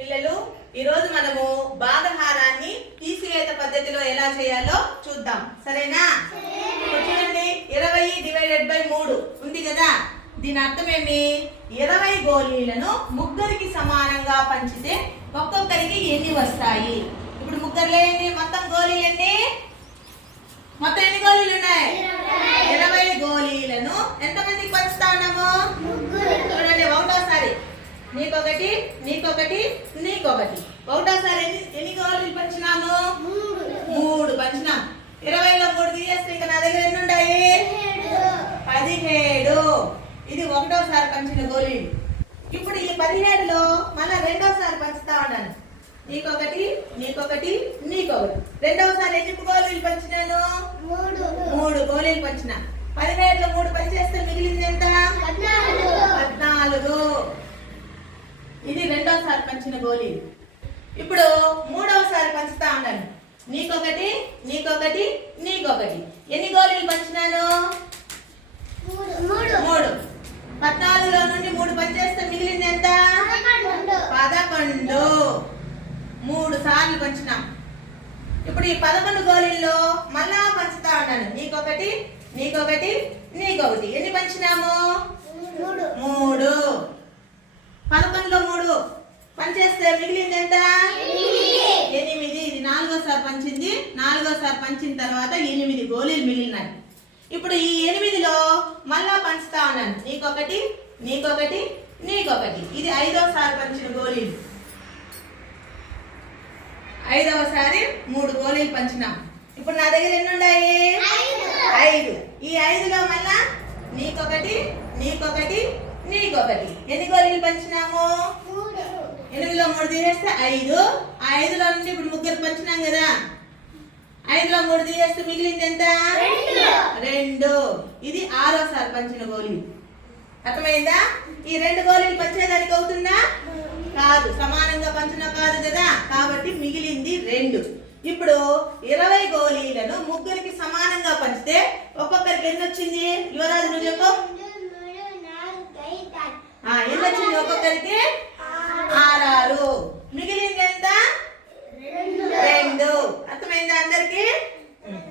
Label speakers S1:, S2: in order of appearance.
S1: పిల్లలు ఈరోజు మనము భాగహారాన్ని తీసివేత పద్ధతిలో ఎలా చేయాలో చూద్దాం. సరేనా? చూడండి ఇరవై డివైడెడ్ బై మూడు ఉంది కదా? దీని అర్థం ఏమి? ఇరవై గోళీలను ముగ్గురికి సమానంగా పంచితే ఒక్కొక్కరికి ఎన్ని వస్తాయి? ఇప్పుడు ముగ్గురులో ఎన్ని? మొత్తం గోళీలు ఎన్ని? మొత్తం ఎన్ని గోళీలు ఉన్నాయి? ఇరవై. గోళీలను ఎంతమందికి పంచుతా ఉన్నాము నీకొకటి నీకొకటి నీకొకటి. ఒకటోసారి ఎన్ని ఎన్ని గోళీలు పంచినాను మూడు పంచినాం. ఇరవైలో మూడు తీయేస్తే ఇంకా నా దగ్గర ఎన్ని ఉన్నాయి పదిహేడు. ఇది ఒకటోసారి పంచిన గోళీలు ఇప్పుడు ఈ పదిహేడులో మళ్ళా రెండోసారి పంచుతా ఉన్నాను. నీకొకటి నీకొకటి నీకొకటి. రెండవసారి ఎన్ని గోళీలు పంచినాను? మూడు గోళీలు పంచిన. పదిహేడులో మూడు పంచేస్తే మిగిలింది ఎంత? పద్నాలుగు. పంచిన గోళీలు ఇప్పుడు మూడవసారి పంచుతా ఉన్నాను. నీకొకటి నీకొకటి నీకొకటి. ఎన్ని గోళీలు పంచినాను? మూడు. పద్నాలుగులో నుండి మూడు పంచేస్తే మిగిలింది ఎంత? పదకొండు. మూడు సార్లు పంచినాం. ఇప్పుడు ఈ పదకొండు గోళీల్లో మళ్ళా పంచుతా ఉన్నాను. నీకొకటి నీకొకటి నీకొకటి. ఎన్ని పంచినాము? మూడు. మిగిలింది ఎంత ఎనిమిది. ఇది నాలుగోసారి పంచింది. నాలుగోసారి పంచిన తర్వాత ఎనిమిది గోళీలు మిగిలినాయి. ఇప్పుడు ఈ ఎనిమిదిలో మళ్ళా పంచుతా ఉన్నాను. నీకొకటి నీకొకటి నీకొకటి. ఇది ఐదోసారి పంచిన గోళీలు. ఐదవసారి మూడు గోళీలు పంచినాం. ఇప్పుడు నా దగ్గర ఎన్ని ఉన్నాయి ఐదు. ఈ ఐదులో మళ్ళా నీకొకటి నీకొకటి నీకొకటి. ఎన్ని గోళీలు పంచినాము? ఎనిమిదిలో మూడు తీసేస్తే ఐదు. ఆ ఐదులో నుండి ఇప్పుడు ముగ్గురు పంచినాం కదా. ఐదులో మూడు తీసేస్తే మిగిలింది ఎంత? రెండు. ఇది ఆరోసారి పంచిన గోళీలు అర్థమైందా? ఈ రెండు గోళీలు పంచేదానికి అవుతుందా? కాదు. సమానంగా పంచిన కాదు కదా. కాబట్టి మిగిలింది రెండు. ఇప్పుడు ఇరవై గోళీలను ముగ్గురికి సమానంగా పంచితే ఒక్కొక్కరికి ఎన్ని వచ్చింది యువరాజు నువ్వు చెప్పు. ఆ, ఎన్ని వచ్చింది ఒక్కొక్కరికి?